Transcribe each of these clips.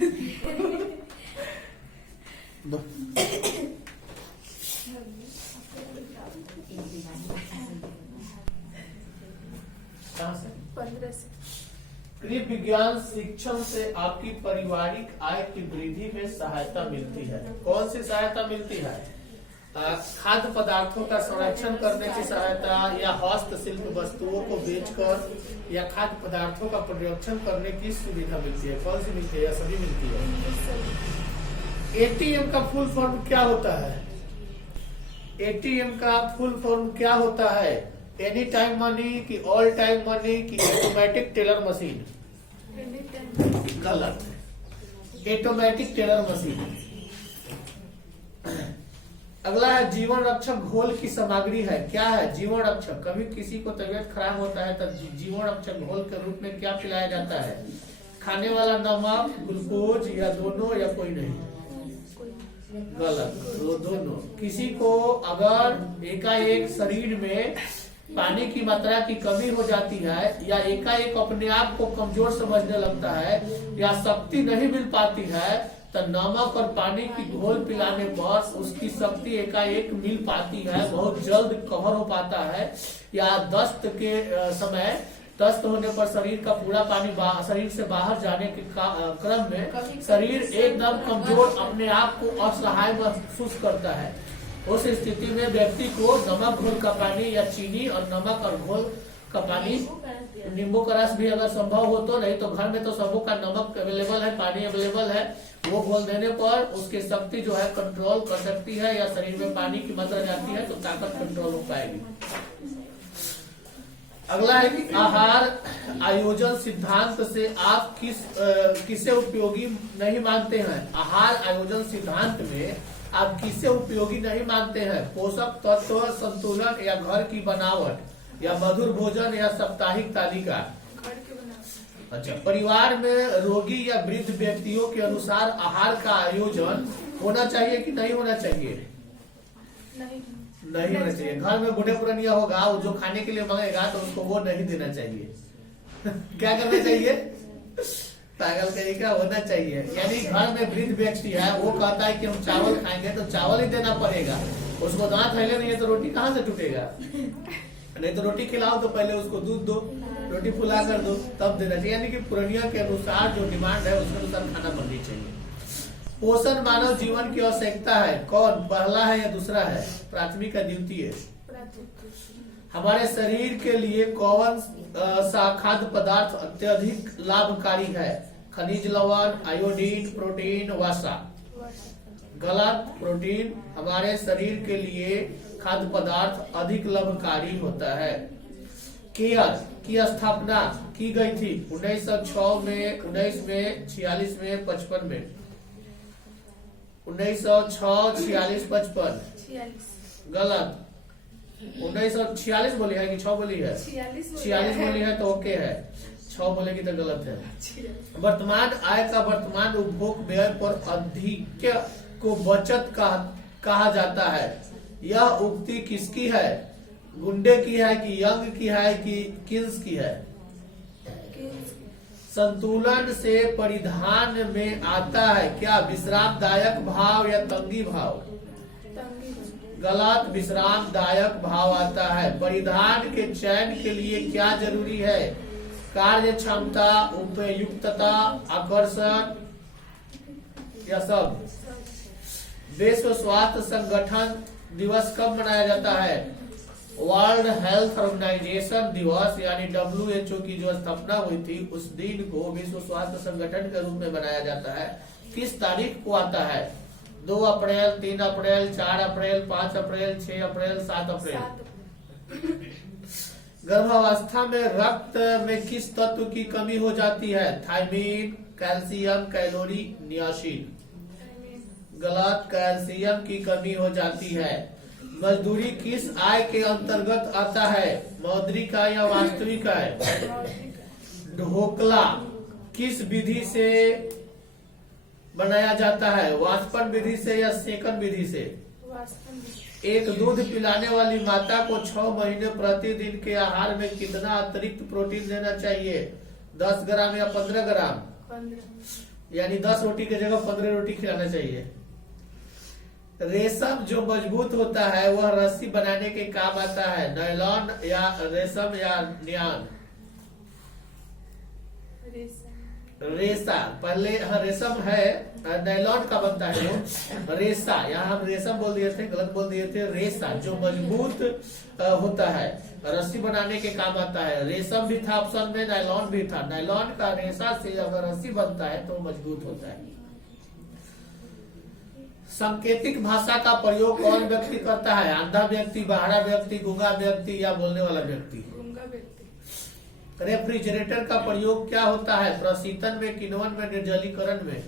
दो। कहाँ से? 15 से। कृषि विज्ञान शिक्षण से आपकी पारिवारिक आय की वृद्धि में सहायता मिलती है। कौन सी सहायता मिलती है? खाद्य पदार्थों का संरक्षण करने की सहायता, या हस्तशिल्प वस्तुओं को बेचकर या खाद्य पदार्थों का संरक्षण करने की सुविधा मिलती है। कौन सी मिलती है? या सभी मिलती है। एटीएम का फुल फॉर्म क्या होता है? एटीएम का फुल फॉर्म क्या होता है? एनी टाइम मनी की ऑल टाइम मनी की ऑटोमेटिक टेलर मशीन? गलत। Automatic teller machine. अगला है जीवन रक्षक घोल की सामग्री है। क्या है जीवन रक्षक? कभी किसी को तबीयत खराब होता है तब जीवन रक्षक घोल के रूप में क्या पिलाया जाता है? खाने वाला नमक, ग्लूकोज, या दोनों, या कोई नहीं? गलत। दोनों। किसी को अगर एकाएक शरीर में पानी की मात्रा की कमी हो जाती है, या एकाएक अपने आप को कमजोर समझने लगता है, या शक्ति नहीं मिल पाती है, तो नमक और पानी की घोल पिलाने पर उसकी शक्ति एकाएक मिल पाती है, बहुत जल्द कवर हो पाता है। या दस्त के समय दस्त होने पर शरीर का पूरा पानी शरीर से बाहर जाने के क्रम में शरीर एकदम कमजोर, अपने आप को असहाय महसूस करता है। उस स्थिति में व्यक्ति को नमक घोल का पानी, या चीनी और नमक और घोल का पानी, नींबू का रस भी अगर संभव हो तो, नहीं तो घर में तो सबों का नमक अवेलेबल है, पानी अवेलेबल है, वो घोल देने पर उसकी शक्ति जो है कंट्रोल कर सकती है, या शरीर में पानी की मात्रा जाती है तो ताकत कंट्रोल हो पाएगी। अगला है कि आहार आयोजन सिद्धांत से आप किसे उपयोगी नहीं मानते हैं? आहार आयोजन सिद्धांत में आप किसे उपयोगी नहीं मानते हैं? पोषक तत्व संतुलन, या घर की बनावट, या मधुर भोजन, या साप्ताहिक तालिका? अच्छा, परिवार में रोगी या वृद्ध व्यक्तियों के अनुसार आहार का आयोजन होना चाहिए कि नहीं होना चाहिए? नहीं होना चाहिए। घर में बूढ़े पुरानिया होगा, वो जो खाने के लिए मांगेगा तो उसको वो नहीं देना चाहिए। क्या करना चाहिए? पागल तरीका होना चाहिए। यानी घर में वृद्ध व्यक्ति है, वो कहता है कि हम चावल खाएंगे तो चावल ही देना पड़ेगा। उसको दांत हिले नहीं है तो रोटी कहाँ से टूटेगा? नहीं तो रोटी खिलाओ तो पहले उसको दूध दो, रोटी फुला कर दो, तब देना चाहिए। यानी कि पुरानिया के अनुसार जो डिमांड है उसके अनुसार खाना बननी चाहिए। पोषण मानव जीवन की आवश्यकता है। कौन? पहला है या दूसरा है? प्राथमिक या द्वितीय? हमारे शरीर के लिए कौन सा खाद्य पदार्थ अत्यधिक लाभकारी है? खनिज लवण, आयोडीन, प्रोटीन, वसा? गलत। प्रोटीन हमारे शरीर के लिए खाद्य पदार्थ अधिक लाभकारी होता है। केयर की स्थापना की गई थी 1906 में, 19 में, 46 में, 55 में? 1906, 46, 55? गलत। 1946 बोली है कि 6 बोली है? 46 बोली है तो ओके है, 6 बोलेगी तो गलत है। वर्तमान आय का वर्तमान उपभोग व्यय पर अधिक को बचत कहा जाता है। यह उक्ति किसकी है? गुंडे की है कि यंग की है कि किन्स की है? संतुलन से परिधान में आता है क्या? विश्रामदायक भाव या तंगी भाव? गलत। विश्रामदायक भाव आता है। परिधान के चयन के लिए क्या जरूरी है? कार्य क्षमता, उपयुक्तता, आकर्षण, या सब? विश्व स्वास्थ्य संगठन दिवस कब मनाया जाता है? वर्ल्ड हेल्थ ऑर्गेनाइजेशन दिवस यानी WHO की जो स्थापना हुई थी उस दिन को विश्व स्वास्थ्य संगठन के रूप में मनाया जाता है। किस तारीख को आता है? 2 अप्रैल, 3 अप्रैल, 4 अप्रैल, 5 अप्रैल, 6 अप्रैल, 7 अप्रैल? गर्भावस्था में रक्त में किस तत्व की कमी हो जाती है? Thiamine, calcium, calorie, niacin? गलत। कैल्शियम की कमी हो जाती है। मजदूरी किस आय के अंतर्गत आता है? मौद्रिक आय या वास्तविक आय? ढोकला किस विधि से बनाया जाता है? वाष्पन विधि से या सेकन विधि से? एक दूध पिलाने वाली माता को 6 महीने प्रतिदिन के आहार में कितना अतिरिक्त प्रोटीन देना चाहिए? 10 ग्राम या 15 ग्राम? यानी 10 रोटी की जगह 15 रोटी खिलाना चाहिए। रेशम जो मजबूत होता है वह रस्सी बनाने के काम आता है। नायलॉन या रेशम या नियान। रेशा पहले रेशम है, नायलॉन का बनता है वो। रेशा यहाँ हम रेशम बोल दिए थे, गलत बोल दिए थे। रेशा जो मजबूत होता है, रस्सी बनाने के काम आता है। रेशम भी था ऑप्शन में, नायलॉन भी था। नायलॉन का रेशा से अगर रस्सी बनता है तो मजबूत होता है। सांकेतिक भाषा का प्रयोग कौन व्यक्ति करता है? अंधा व्यक्ति, बहरा व्यक्ति, गूंगा व्यक्ति या बोलने वाला व्यक्ति? रेफ्रिजरेटर का प्रयोग क्या होता है? प्रशीतन में, किण्वन में, निर्जलीकरण में?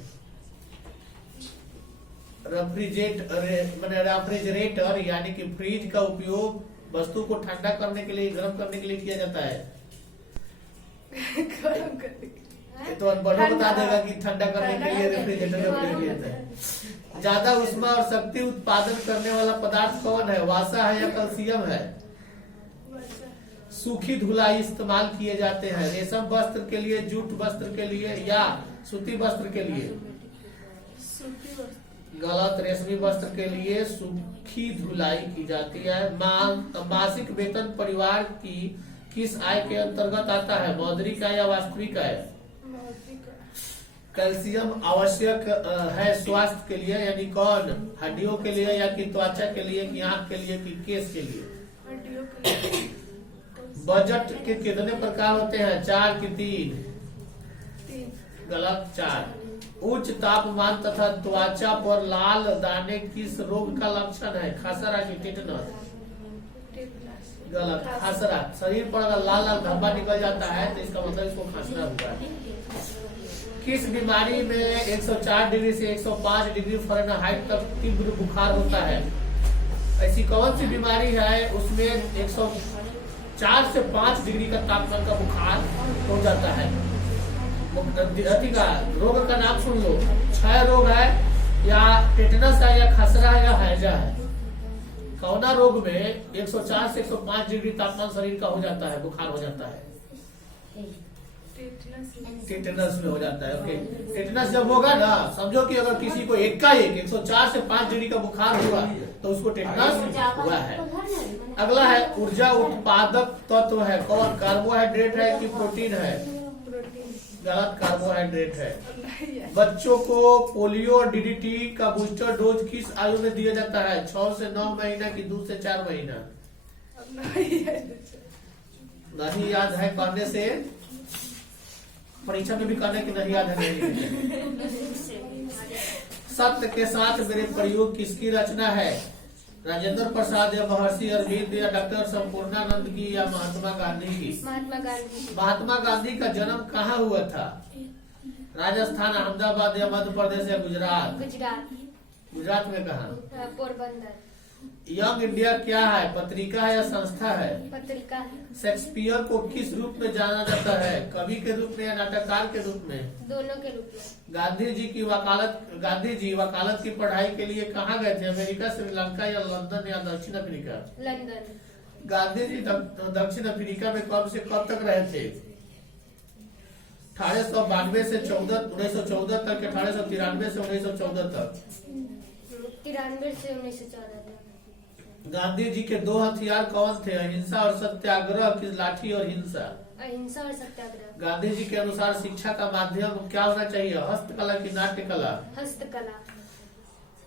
रेफ्रिजरेटर यानी कि फ्रिज का उपयोग वस्तु को ठंडा करने के लिए, गर्म करने के लिए किया जाता है। तो अनपढ़ बता देगा कि ठंडा करने के लिए रेफ्रिजरेटर का प्रयोग किया जाता है। ज्यादा उष्मा और शक्ति उत्पादन करने वाला पदार्थ कौन है? वासा है या कैल्शियम है? सूखी धुलाई इस्तेमाल किए जाते हैं। रेशम वस्त्र के लिए, जूट वस्त्र के लिए या सूती वस्त्र के लिए? गलत। रेशमी वस्त्र के लिए सूखी धुलाई की जाती है। मासिक वेतन परिवार की किस आय के अंतर्गत आता है? मौद्रिक आय या वास्तविक आय? कैल्शियम आवश्यक है स्वास्थ्य के लिए, यानी कौन? हड्डियों के लिए या कि त्वचा के लिए कि आंख के लिए कि केस के लिए? बजट के कितने प्रकार होते हैं? 4 कि 3? गलत। 4। उच्च तापमान तथा त्वचा पर लाल दाने किस रोग का लक्षण है? खसरा की टिटनस? गलत। खसरा। शरीर पर अगर लाल लाल धब्बा निकल जाता है तो इसका मतलब इसको खसरा हुआ है। किस बीमारी में 104 डिग्री से 105 डिग्री फ़ारेनहाइट तक तीव्र बुखार होता है? ऐसी कौन सी बीमारी है उसमें 104 से 5 डिग्री का तापमान का बुखार हो जाता है? का रोग का नाम सुन लो। क्षय रोग है या टेटनस है या खसरा है या हैजा है? कौना रोग में 104 से 105 डिग्री तापमान शरीर का हो जाता है, बुखार हो जाता है? टेटनस में हो जाता है। ओके। टेटनस जब होगा ना, समझो कि अगर किसी को एकाएक 104 से 5 डिग्री का बुखार हुआ तो उसको टेटनस हुआ है। अगला है ऊर्जा उत्पादक तत्व है कौन? कार्बोहाइड्रेट है कि प्रोटीन है? गलत। कार्बोहाइड्रेट है। बच्चों को पोलियो और डीडीटी का बूस्टर डोज किस आयु में दिया जाता है? 6 से 9 महीना की 2 से 4 महीना? नहीं याद है कहने से परीक्षा में भी कहने की नहीं याद है। सत्य के साथ मेरे प्रयोग किसकी रचना है? राजेंद्र प्रसाद या महर्षि अरविंद या डॉक्टर संपूर्णानंद की या महात्मा गांधी की? महात्मा गांधी का जन्म कहाँ हुआ था? राजस्थान, अहमदाबाद या मध्य प्रदेश या गुजरात? गुजरात में कहाँ? पोरबंदर। यंग इंडिया क्या है? पत्रिका है या संस्था है? पत्रिका है। शेक्सपियर को किस रूप में जाना जाता है? कवि के रूप में या नाटककार के रूप में? दोनों के रूप में। गांधी जी वकालत की पढ़ाई के लिए कहाँ गए थे? अमेरिका, श्रीलंका या लंदन या दक्षिण अफ्रीका? लंदन। गांधी जी दक्षिण अफ्रीका में कब से कब तक रहे थे? 1892 से 1914 तक, 1893 से 1914 तक? 93 से 1914 तक। गांधी जी के 2 हथियार कौन थे? अहिंसा और सत्याग्रह की लाठी और हिंसा? अहिंसा और सत्याग्रह। गांधी जी के अनुसार शिक्षा का माध्यम क्या होना चाहिए? हस्तकला की नाट्यकला? हस्तकला।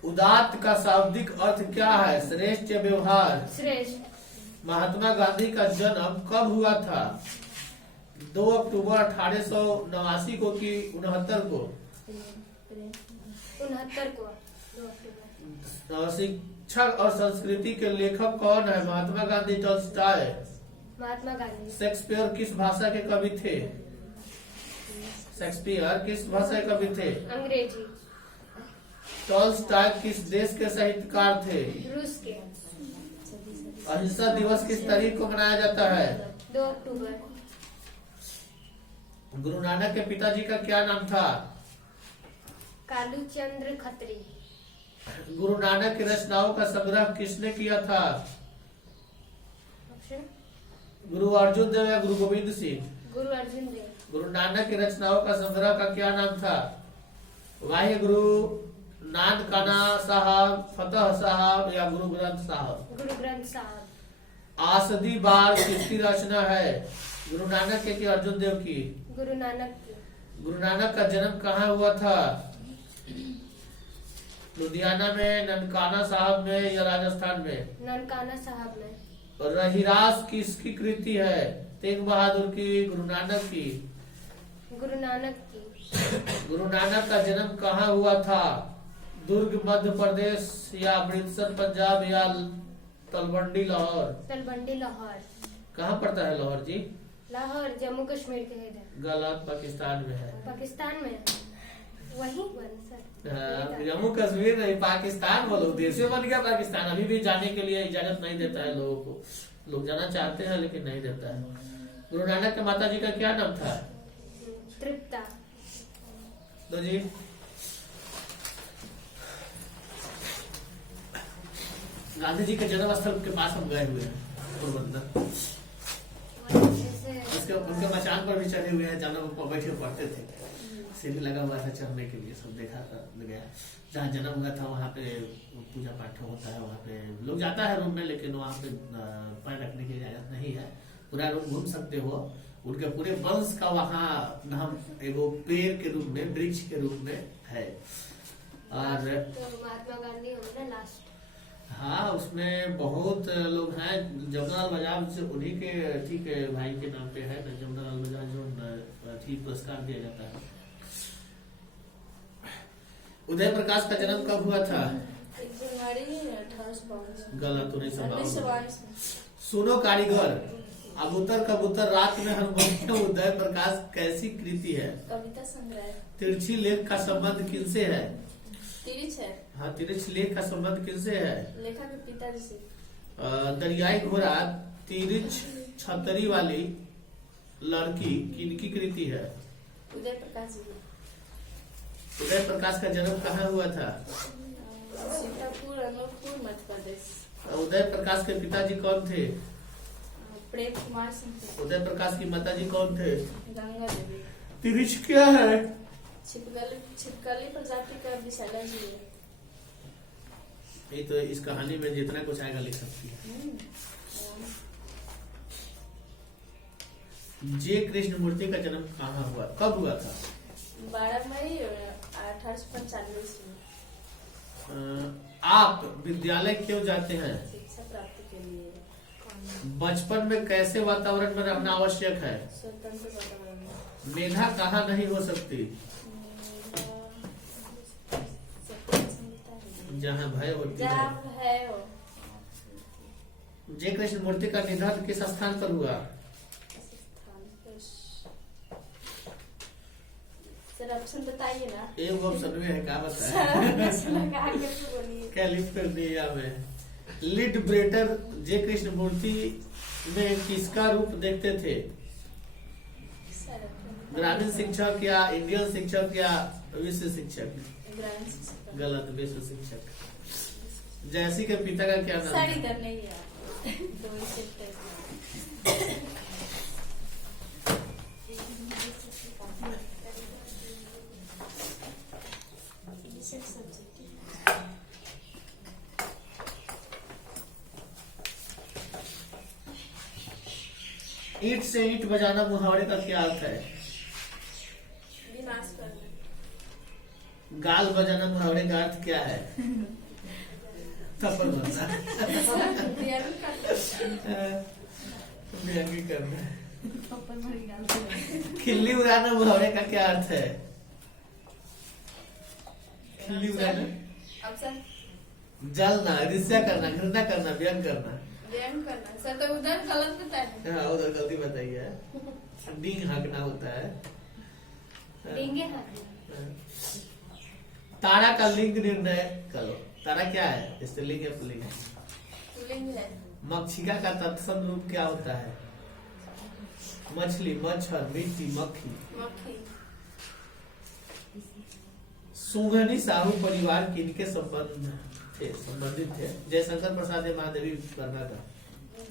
उदात्त का शाब्दिक अर्थ क्या है? श्रेष्ठ या व्यवहार? श्रेष्ठ। महात्मा गांधी का जन्म कब हुआ था? 2 अक्टूबर 1889 को कि 69 को? 69 को। 2 अक्टूबर। शिक्षा और संस्कृति के लेखक कौन है? महात्मा गांधी, टॉल्स्टॉय? महात्मा गांधी। शेक्सपियर किस भाषा के कवि थे? शेक्सपियर किस भाषा के कवि थे? अंग्रेजी। टॉल्स्टॉय किस देश के साहित्यकार थे? रूस के। अहिंसा दिवस किस तारीख को मनाया जाता है? 2 अक्टूबर। गुरु नानक के पिताजी का क्या नाम था? कालू चंद्र खत्री। गुरु नानक की रचनाओं का संग्रह किसने किया था? ऑप्शन? गुरु अर्जुन देव या गुरु गोविंद सिंह? गुरु अर्जुन देव। गुरु नानक की रचनाओं का संग्रह का क्या नाम था? वाहे गुरु नानकाना साहब, फतेह साहब या गुरु ग्रंथ साहब? गुरु ग्रंथ साहब। आसदी बार किसकी रचना है? गुरु नानक की अर्जुन देव की? गुरु नानक की। गुरु नानक का जन्म कहाँ हुआ था? लुधियाना में, ननकाना साहब में या राजस्थान में? ननकाना साहब में। रहिरास किसकी कृति है? तेग बहादुर की, गुरु नानक की? गुरु नानक की। गुरु नानक का जन्म कहाँ हुआ था? दुर्ग मध्य प्रदेश या अमृतसर पंजाब या तलवंडी लाहौर? तलवंडी लाहौर। कहाँ पड़ता है लाहौर जी? लाहौर जम्मू कश्मीर के इधर। गलत, पाकिस्तान में है। पाकिस्तान में वही सर। हाँ, जम्मू कश्मीर नहीं, पाकिस्तान बोलो, देश में बन गया पाकिस्तान। अभी भी जाने के लिए इजाजत नहीं देता है लोगों को। लोग जाना चाहते हैं लेकिन नहीं देता है। गुरु नानक के माता जी का क्या नाम था? तृप्ता। तो जी गांधी जी के जन्म स्थल के पास हम गए हुए हैं, पोरबंदर। उसके उनके मचान पर भी चढ़े हुए हैं, जहाँ वो बैठे पढ़ते थे। सीढ़ी लगा हुआ था चढ़ने के लिए, सब देखा गया। जहाँ जन्म हुआ था वहाँ पे पूजा पाठ होता है, वहाँ पे लोग जाता है रूम में, लेकिन वहाँ पे पैर रखने की इजाजत नहीं है। पूरा रूम घूम सकते हो। उनके पूरे वंश का वहाँ नाम एगो पेड़ के रूप में, वृक्ष के रूप में है। और तो महात्मा गांधी होंगे लास्ट। हाँ, उसमें बहुत लोग हैं। जमनालाल बजाज से उन्हीं के ठीक है भाई के नाम पे है ना, जमनालाल बजाज जो ठीक पुरस्कार दिया जाता है। उदय प्रकाश का जन्म कब हुआ था? गलत, 1922। सुनो कारीगर, अबूतर कबूतर रात में हनुमान, उदय प्रकाश कैसी कृति है? कविता संग्रह। तिरछी लेख का संबंध किनसे है? तिरछ है। हाँ, तिरछ लेख का संबंध किनसे है? लेखक के पिताजी से। दरियाई घोड़ा तिरछ छतरी वाली लड़की किनकी कृति है? उदय प्रकाश जी। उदय प्रकाश का जन्म कहाँ हुआ था? सीतापुर, अनूपपुर, मध्य प्रदेश। उदय प्रकाश के पिताजी कौन थे? प्रेम कुमार सिंह। उदय प्रकाश की माताजी कौन थे? गंगा देवी। तिरछ क्या है? छिपकली प्रजाति का विशाला जी है। ये तो इस कहानी में जितना कुछ आएगा लिख सकती है। जे कृष्ण मूर्ति का जन्म कहाँ हुआ, कब हुआ था? 12 मई 1895 में। आप विद्यालय क्यों जाते हैं? शिक्षा प्राप्ति के लिए। बचपन में कैसे वातावरण में रहना आवश्यक है? स्वतंत्र वातावरण। मेधा कहाँ नहीं हो सकती? जहाँ भय होती है। जय कृष्ण मूर्ति का निधन किस स्थान पर हुआ? सर ऑप्शन बताइए ना। एक ऑप्शन में है, क्या बताए? बोलिए। कैलिफोर्निया में। लिडब्रेटर जय कृष्ण मूर्ति में किसका रूप देखते थे? ग्रामीण शिक्षक या इंडियन शिक्षक या विश्व शिक्षक? ग्रामीण शिक्षक। गलत, विश्व शिक्षक। जैसी के पिता का क्या नाम? साड़ी इधर नहीं है। ईंट से ईंट बजाना मुहावरे का क्या अर्थ है? विनाश करना। गाल बजाना मुहावरे का अर्थ क्या है? थप्पड़ मारना। व्यंग्य करना। खिल्ली उड़ाना मुहावरे का क्या अर्थ है? खिल्ली उड़ाना, जलना, ईर्ष्या करना, घृणा करना, व्यंग करना। व्यंग करना। सर तो उधर गलत बताया। हाँ, उधर गलती बताई है। डींग हाँकना होता है। डींगे हाँकना। तारा का लिंग निर्णय करो। तारा क्या है? स्त्रीलिंग या पुल्लिंग है? पुल्लिंग है। मक्षिका का तत्सम रूप क्या होता है? मछली, मच्छर, मिट्टी, मक्खी। मक्खी। सुगनी साहू परिवार किनके संबंधित थे? जयशंकर प्रसाद या महादेवी कर्नाटक?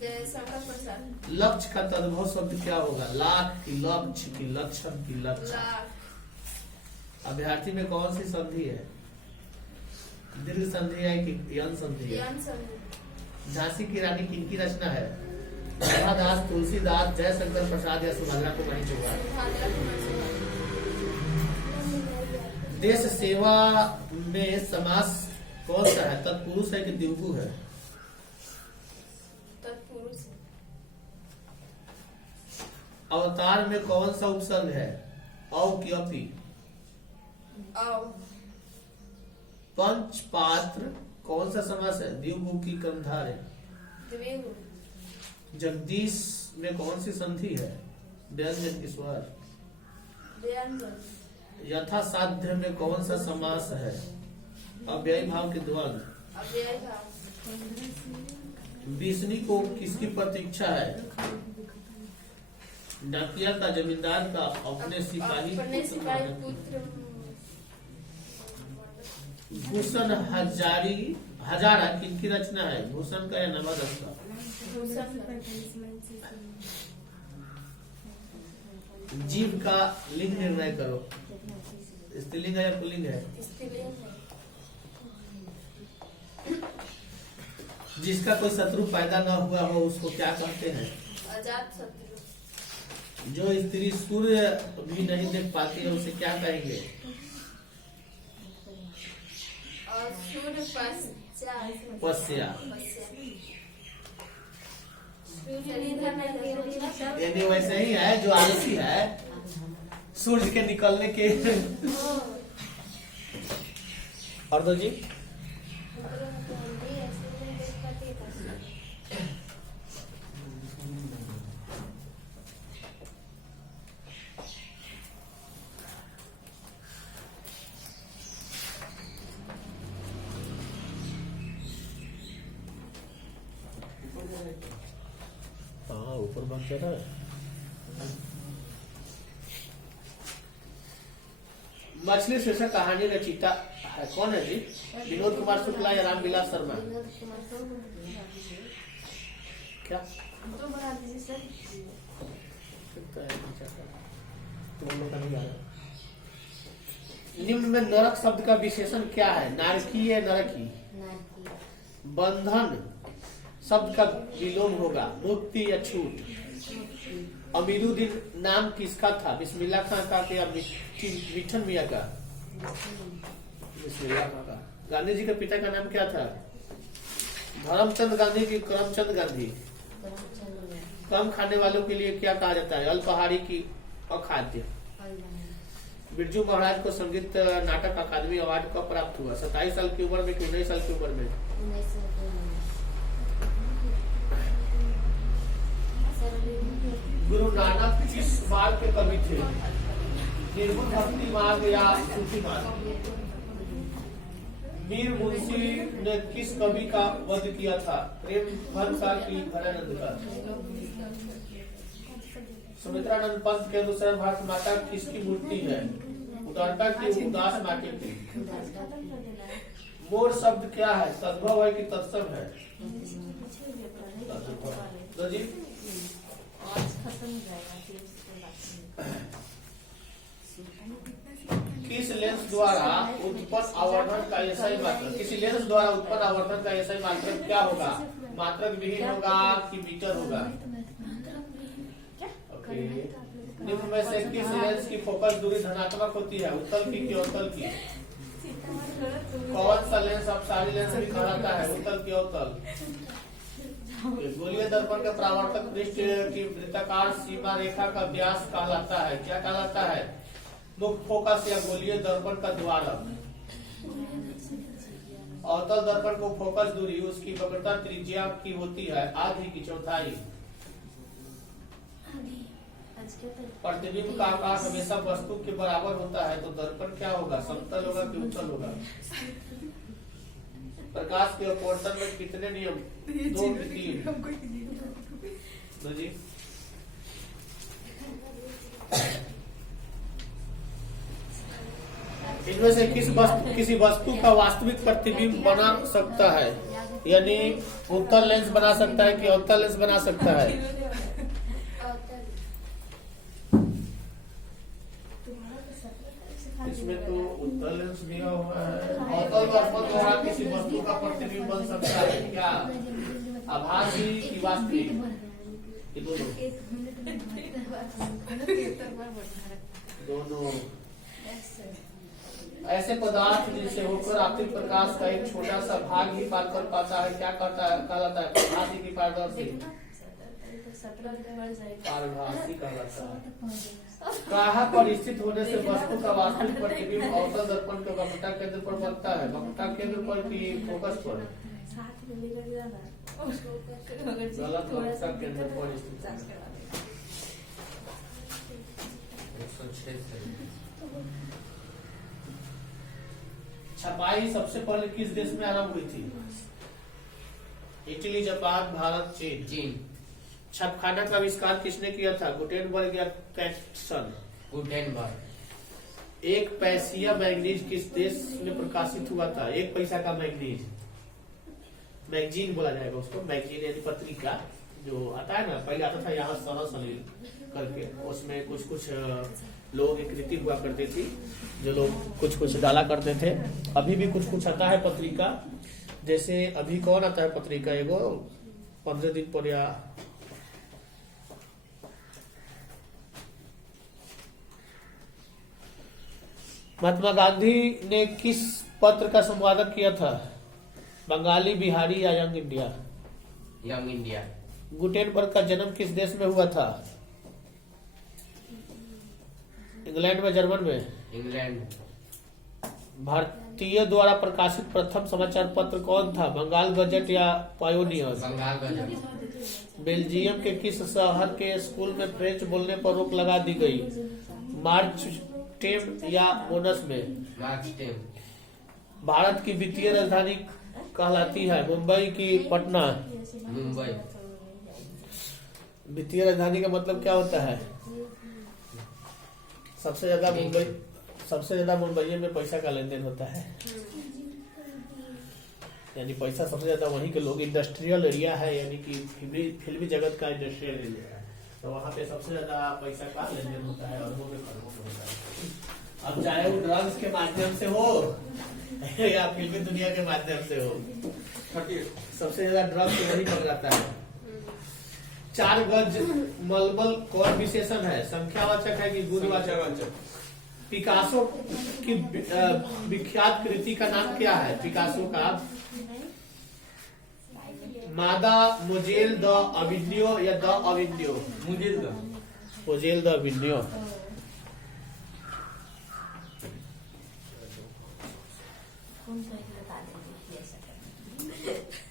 जय शंकर प्रसाद। लक्ष्य का तद्भव शब्द क्या होगा? लाख की, लक्ष्य की, लक्षण की, लक्ष्य। लाख। अभ्यर्थी में कौन सी संधि है? दीर्घ संधि है कि यन संधि है? यन संधि। झांसी की रानी किनकी रचना है? राधादास, तुलसीदास, जयशंकर प्रसाद या सुभद्रा कुमारी चौहान? सुभद्रा कुमारी चौहान। देश सेवा में समास कौन सा है? तत्पुरुष है कि द्विगु है? तत्पुरुष। अवतार में कौन सा उपसर्ग है? औ की अपी? औ। पंच पात्र कौन सा समास है? द्विगु की कर्मधार है? द्विगु। जगदीश में कौन सी संधि है? व्यंजन की स्वर? व्यंजन। यथा साध्य में कौन सा समास है? अव्ययी भाव के द्वंद? अव्ययी भाव। बिस्नी को किसकी प्रतीक्षा है? डाकिया का, जमींदार का, अपने सिपाही अपने सिपाही पुत्र। भूषण हजारा किनकी रचना है? भूषण का या नवागत का? भूषण। जीव का लिंग निर्णय करो। स्त्रीलिंग है या पुल्लिंग है? स्त्रीलिंग है। जिसका कोई शत्रु पैदा न हुआ हो उसको क्या कहते हैं? अजात शत्रु। जो स्त्री सूर्य भी नहीं देख पाती है उसे क्या कहेंगे? और सूर्य पश्या। यानी वैसे ही है जो आलसी है, सूर्य के निकलने के और दो जी। हाँ, ऊपर बंद कर रहा है। मछली शीर्षक कहानी रचिता है कौन है जी? विनोद कुमार शुक्ला या रामविलास शर्मा? क्या निम्न में नरक शब्द का विशेषण क्या है? नारकी या नरकी? बंधन शब्द का विलोम होगा? मुक्ति या छूट? अमीरुद्दीन नाम किसका था? बिस्मिल्लाह खां का या मिठन मियाँ का? बिस्मिल्लाह खां का। गांधी जी के पिता का नाम क्या था? धर्मचंद गांधी की करमचंद गांधी? कम खाने वालों के लिए क्या कहा जाता है? अल्पाहारी की अखाद्य? बिरजू महाराज को संगीत नाटक अकादमी अवार्ड कब प्राप्त हुआ? 27 साल की उम्र में कि 19 साल की उम्र में? गुरु नानक किस मार्ग के कवि थे? निर्गुण भक्ति मार्ग या सूफी मार्ग? मीर मुंशी ने किस कवि का वध किया था? प्रेम भंग का कि भरानंद का? सुमित्रानंद पंत के अनुसार भारत माता किसकी मूर्ति है? उदारता की उदास माटी की? मोर शब्द क्या है? तद्भव है कि तत्सम है? तो जी किस लेंस द्वारा उत्पन्न आवर्धन का एसआई मात्रक? किसी लेंस द्वारा उत्पन्न आवर्धन का एसआई मात्रक क्या होगा? मात्रक विहीन होगा कि मीटर होगा? ओके। निम्न में से किस लेंस की फोकस दूरी धनात्मक होती है? उत्तल की अवतल की? कौन सा लेंस अपसारी लेंस भी कहलाता है? उत्तल की अवतल? गोलीय दर्पण के परावर्तक पृष्ठ की वृत्ताकार सीमा रेखा का व्यास कहलाता है? क्या कहलाता है? मुख्य फोकस या गोलीय दर्पण का द्वारक? अवतल दर्पण को फोकस दूरी उसकी वक्रता त्रिज्या की होती है? आधी की चौथाई? प्रतिबिंब का आकार हमेशा वस्तु के बराबर होता है तो दर्पण क्या होगा? समतल होगा कि उत्तल होगा? प्रकाश के अपवर्तन में कितने नियम? 2 की 3? जी इनमें से किसी वस्तु का वास्तविक प्रतिबिंब बना सकता है? यानी उत्तल लेंस बना सकता है कि अवतल लेंस बना सकता है? अवतल। इसमें तो उत्तल लेंस दिया हुआ है। अवतल दर्पण द्वारा किसी वस्तु का प्रतिबिंब बन सकता है क्या? आभासी कि वास्तविक? ये दोनों ऐसे पदार्थ जिनसे होकर आपतित प्रकाश का एक छोटा सा भाग ही पार कर पाता है, क्या कहलाता है? प्रभासी की पारदर्शी? पारभासी कहलाता है। कहाँ पर स्थित होने से वस्तु का वास्तविक प्रतिबिंब अवतल दर्पण के वक्रता केंद्र पर बनता है? वक्रता केंद्र पर कि फोकस पर? गलत, वक्रता केंद्र पर स्थित है। 106 छपाई सबसे पहले किस देश में आरंभ हुई थी? इटली, जापान, भारत, चीन। छपखाना का आविष्कार किसने किया था? गुटेनबर्ग या कैटसन? गुटेनबर्ग। एक पैसिया मैगजीन किस देश में प्रकाशित हुआ था? एक पैसा का मैगजीन, मैगजीन बोला जाएगा उसको। मैगजीन यानी पत्रिका जो आता है ना, पहले आता था यहाँ सनी करके, उसमें कुछ कुछ लोगों की कृति हुआ करती थी, जो लोग कुछ कुछ डाला करते थे। अभी भी कुछ कुछ आता है पत्रिका, जैसे अभी कौन आता है पत्रिका? एगो 15 दिन पर या महात्मा गांधी ने किस पत्र का संपादक किया था? बंगाली, बिहारी या young India? Young India. Gutenberg का जन्म किस देश में हुआ था? इंग्लैंड में, जर्मन में? इंग्लैंड। भारतीय द्वारा प्रकाशित प्रथम समाचार पत्र कौन था? बंगाल गजट या पायोनियर? बंगाल गजट। बेल्जियम के किस शहर के स्कूल में फ्रेंच बोलने पर रोक लगा दी गई? मार्च टेम या मोनस में? मार्च टेम। भारत की वित्तीय राजधानी कहलाती है? मुंबई की पटना? मुंबई। वित्तीय राजधानी का मतलब क्या होता है? सबसे ज्यादा मुंबई में पैसा का लेन देन होता है, यानी पैसा सबसे ज्यादा वहीं के लोग, इंडस्ट्रियल एरिया है, यानी कि फिल्मी जगत का इंडस्ट्रियल एरिया है, तो वहाँ पे सबसे ज्यादा पैसा का लेन देन होता है, अरबों में खरबों में होता है। अब चाहे वो ड्रग्स के माध्यम से हो या फिल्मी दुनिया के माध्यम से हो, सबसे ज्यादा ड्रग्स वही पकड़ाता है। 4 गज मलबल कौन विशेषण है? संख्यावाचक है कि गुणवाचक? पिकासो की विख्यात कृति का नाम क्या है? पिकासो का मादा मोजेल द अविन्यो या द अविन्यो? मोजेल द अविन्यो।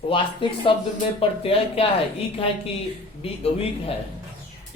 वास्तविक शब्द में प्रत्यय क्या है? इक है कि वीक है?